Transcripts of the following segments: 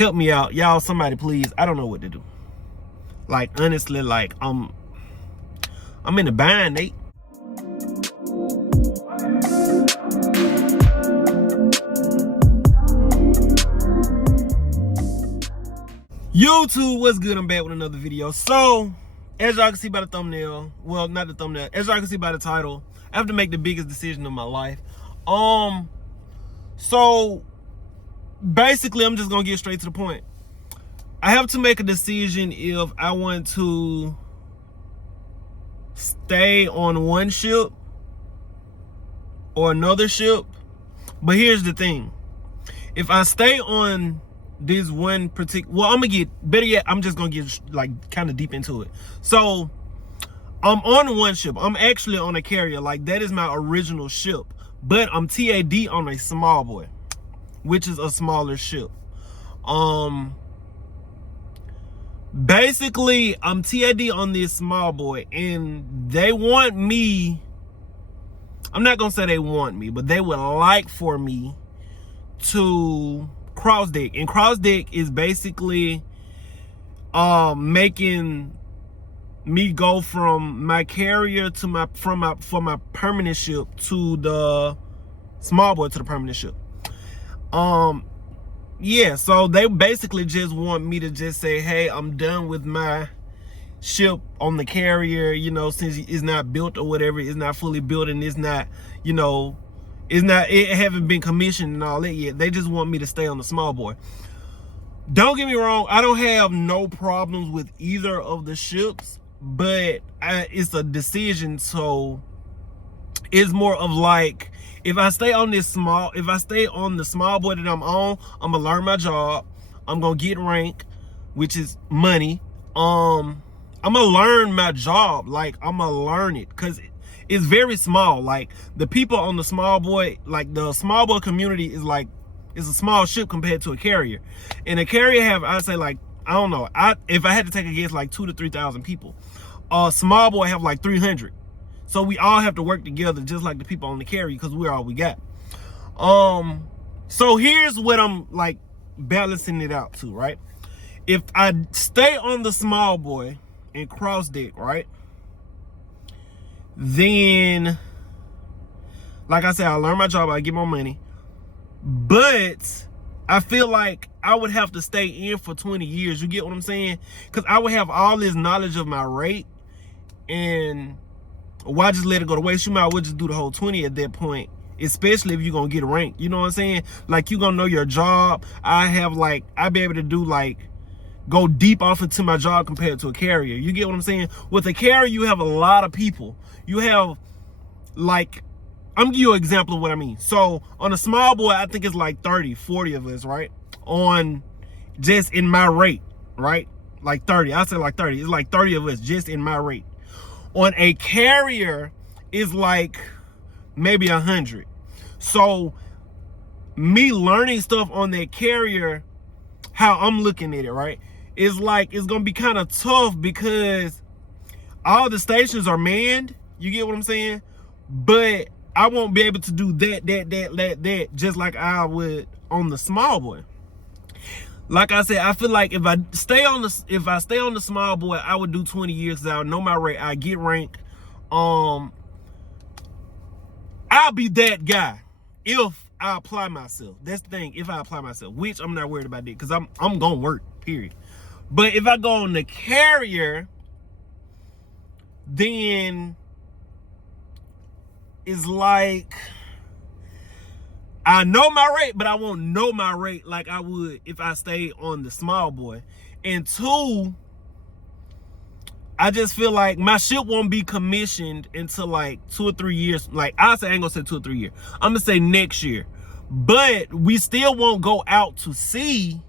Help me out, y'all. Somebody, please. I don't know what to do. Like, honestly, like I'm in a bind, Nate. YouTube, what's good? I'm back with another video. So, as y'all can see by the thumbnail, well, not the thumbnail, as y'all can see by the title, I have to make the biggest decision of my life. So basically, I'm just gonna get straight to the point. I have to make a decision if I want to stay on one ship or another ship. But here's the thing. If I stay on this one particular, well, I'm gonna get, better yet, I'm just gonna get like kind of deep into it. So I'm on one ship. I'm actually on a carrier. Like, that is my original ship, but I'm TAD on a small boy, which is a smaller ship. Basically, I'm TAD on this small boy, and they want me, I'm not gonna say they want me, but they would like for me to cross deck. And cross deck is basically making me go from my carrier to my from my permanent ship to the small boy to the permanent ship. Yeah, so they basically just want me to just say, hey, I'm done with my ship on the carrier, you know, since it's not built or whatever, it's not fully built, and it's not, you know, it haven't been commissioned and all that yet. They just want me to stay on the small boy. Don't get me wrong, I don't have no problems with either of the ships, but it's a decision. So it's more of like, if I stay on the small boy that I'm on, I'm gonna learn my job, I'm gonna get rank, which is money. I'm gonna learn my job, like I'm gonna learn it, because it's very small. Like, the people on the small boy, like the small boy community is like, it's a small ship compared to a carrier. And a carrier have, I'd say, like, I don't know, if I had to take a guess, like 2,000 to 3,000 people. Small boy have like 300. So we all have to work together, just like the people on the carrier, because we're all we got. So here's what I'm like balancing it out to, right? If I stay on the small boy and cross deck, right, then, like I said, I learn my job, I get more money, but I feel like I would have to stay in for 20 years. You get what I'm saying? Because I would have all this knowledge of my rate, and why just let it go to waste? You might well just do the whole 20 at that point, especially if you're gonna get a rank. You know what I'm saying? Like, you're gonna know your job. I'd be able to do, like, go deep off into my job compared to a carrier. You get what I'm saying? With a carrier, you have a lot of people. You have, like, I'm gonna give you an example of what I mean. So on a small boy, I think it's like 30, 40 of us, right? On just in my rate, right? Like 30, I say like 30. It's like 30 of us just in my rate. On a carrier, is like maybe 100. So me learning stuff on that carrier, how I'm looking at it, right, is like, it's gonna be kind of tough because all the stations are manned. You get what I'm saying? But I won't be able to do that just like I would on the small boy. Like I said, I feel like if I stay on the small boy, I would do 20 years, because I would know my rate, I get rank. I'll be that guy if I apply myself. That's the thing, if I apply myself, which I'm not worried about that, because I'm gonna work, period. But if I go on the carrier, then it's like, I know my rate, but I won't know my rate like I would if I stay on the small boy. And two, I just feel like my ship won't be commissioned until like 2 or 3 years. Like, I ain't gonna say 2 or 3 years. I'm gonna say next year. But we still won't go out to sea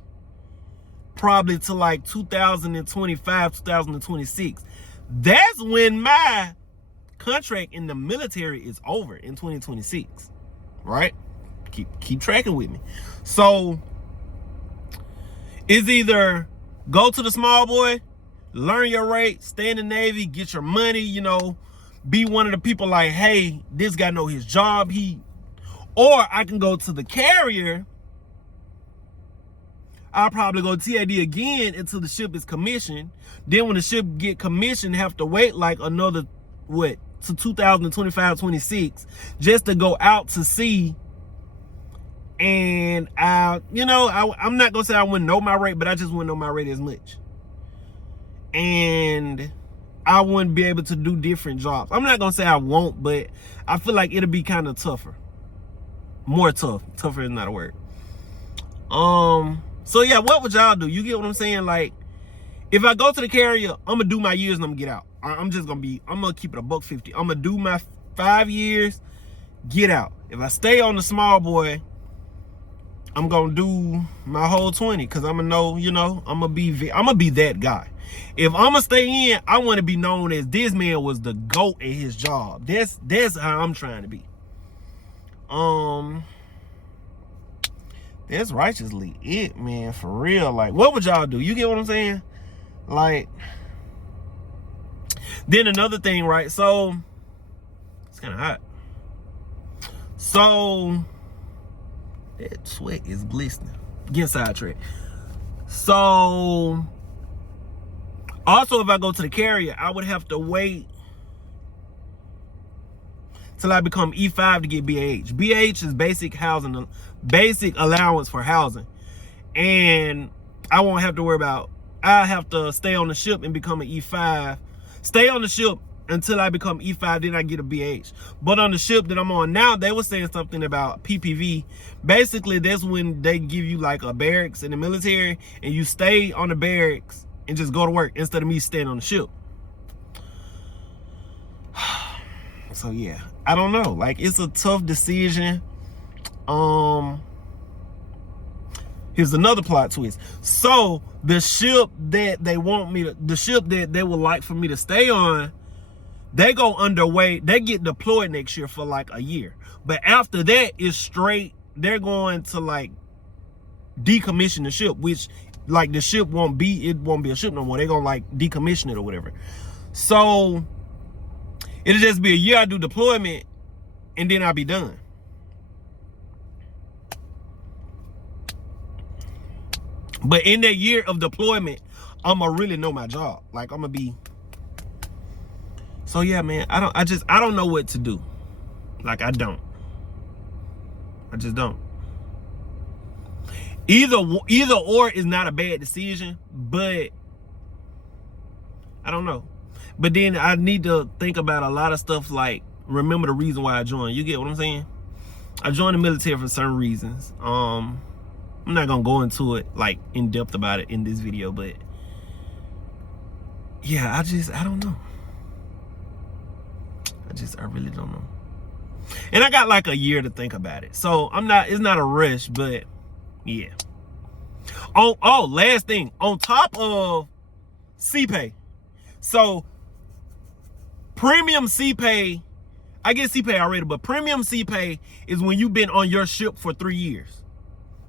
probably to like 2025, 2026. That's when my contract in the military is over, in 2026, right? Keep tracking with me. So it's either go to the small boy, learn your rate, stay in the Navy, get your money, you know, be one of the people like, hey, this guy know his job, or I can go to the carrier, I'll probably go TAD again until the ship is commissioned. Then when the ship get commissioned, have to wait like another, what, to 2025, 26, just to go out to sea. And I'm not gonna say I wouldn't know my rate, but I just wouldn't know my rate as much. And I wouldn't be able to do different jobs. I'm not gonna say I won't, but I feel like it'll be kind of tougher. More tough. Tougher is not a word. So yeah, what would y'all do? You get what I'm saying? Like, if I go to the carrier, I'm gonna do my years and I'm gonna get out. I'm gonna keep it a $150. I'm gonna do my 5 years, get out. If I stay on the small boy, I'm gonna do my whole 20, because I'm gonna know, I'm gonna be that guy. If I'm gonna stay in, I want to be known as this man was the GOAT at his job. That's how I'm trying to be. That's righteously it, man, for real. Like, what would y'all do? You get what I'm saying? Like, then another thing, right? So it's kind of hot. So that sweat is glistening. Get sidetracked. So also, if I go to the carrier, I would have to wait till I become E5 to get BAH. BAH is basic housing, basic allowance for housing. And I won't have to worry about, I have to stay on the ship and become an E5. Stay on the ship until I become E5, then I get a BAH. But on the ship that I'm on now, they were saying something about PPV. Basically, that's when they give you like a barracks in the military, and you stay on the barracks and just go to work instead of me staying on the ship. So yeah, I don't know. Like, it's a tough decision. Here's another plot twist. So the ship that they want me to, the ship that they would like for me to stay on, they go underway. They get deployed next year for like a year. But after that, it's straight. They're going to like decommission the ship, which like the ship won't be a ship no more. They're gonna like decommission it or whatever. So it'll just be a year I do deployment, and then I'll be done. But in that year of deployment, I'ma really know my job. Like, I'ma be. So yeah, man, I don't know what to do. Like, I just don't. Either or is not a bad decision, but I don't know. But then I need to think about a lot of stuff, like remember the reason why I joined. You get what I'm saying? I joined the military for certain reasons. I'm not gonna go into it like in depth about it in this video, but yeah, I don't know. I really don't know. And I got like a year to think about it. So it's not a rush, but yeah. Oh, last thing. On top of CPay. So premium CPay, I get CPay already, but premium CPay is when you've been on your ship for 3 years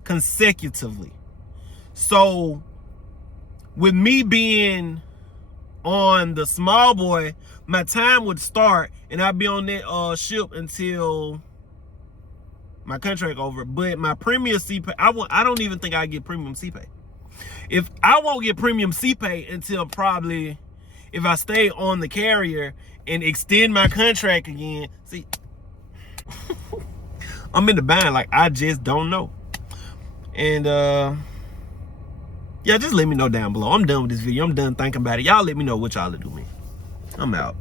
consecutively. So with me being on the small boy, my time would start and I'd be on that ship until my contract over. But my premium CPay, I don't even think I get premium CPay. If I won't get premium CPay until probably if I stay on the carrier and extend my contract again. See, I'm in the bind. Like, I just don't know. And yeah, just let me know down below. I'm done with this video. I'm done thinking about it. Y'all let me know what y'all to do, man. I'm out.